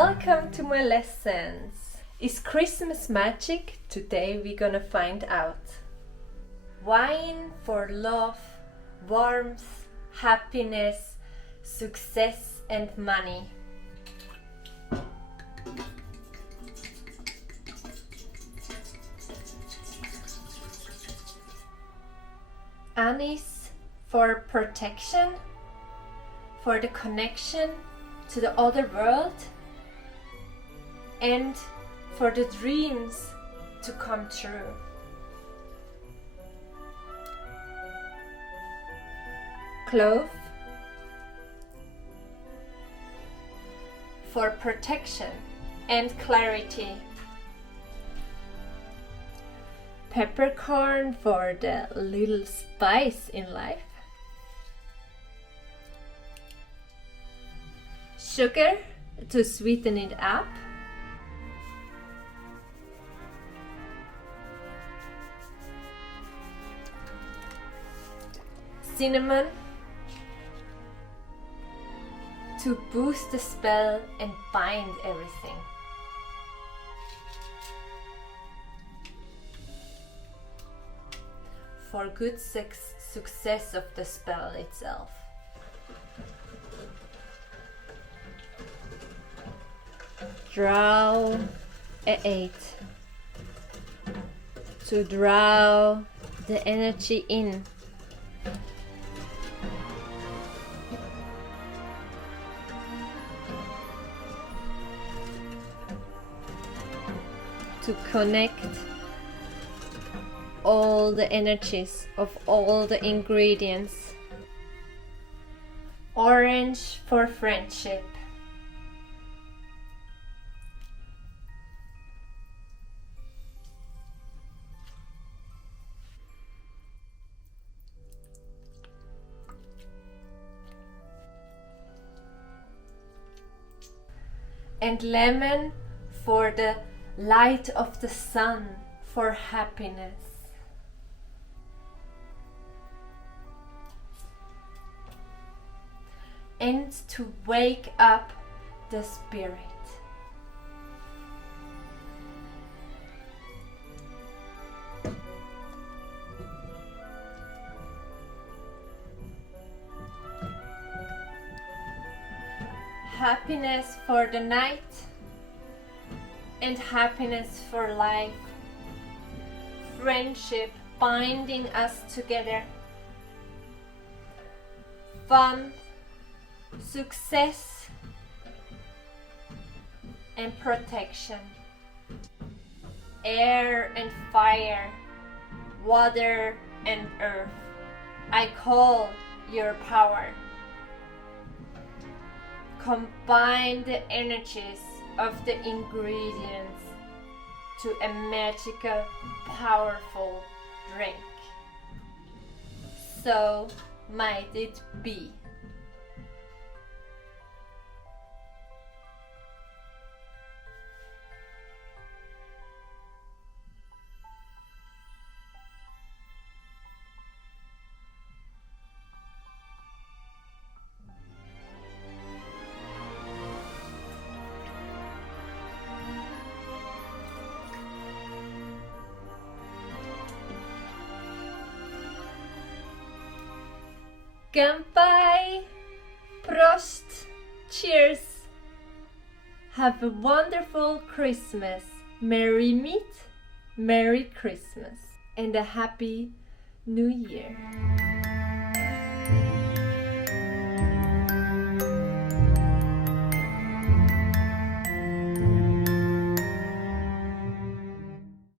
Welcome to Melessenz. Is Christmas magic? Today we're gonna find out. Wine for love, warmth, happiness, success and money. Anise for protection, for the connection to the other world, and for the dreams to come true. Clove for protection and clarity. Peppercorn for the little spice in life. Sugar to sweeten it up. Cinnamon to boost the spell and bind everything. For good success of the spell itself. Draw a 8 to draw the energy in. To connect all the energies of all the ingredients. Orange for friendship. And lemon for the light of the sun, for happiness. And to wake up the spirit. Happiness for the night and happiness for life. Friendship binding us together. Fun, success and protection. Air and fire, water and earth. I call your power. Combine the energies of the ingredients to a magical, powerful drink. So might it be. Kanpai! Prost! Cheers! Have a wonderful Christmas. Merry meet, Merry Christmas, and a Happy New Year.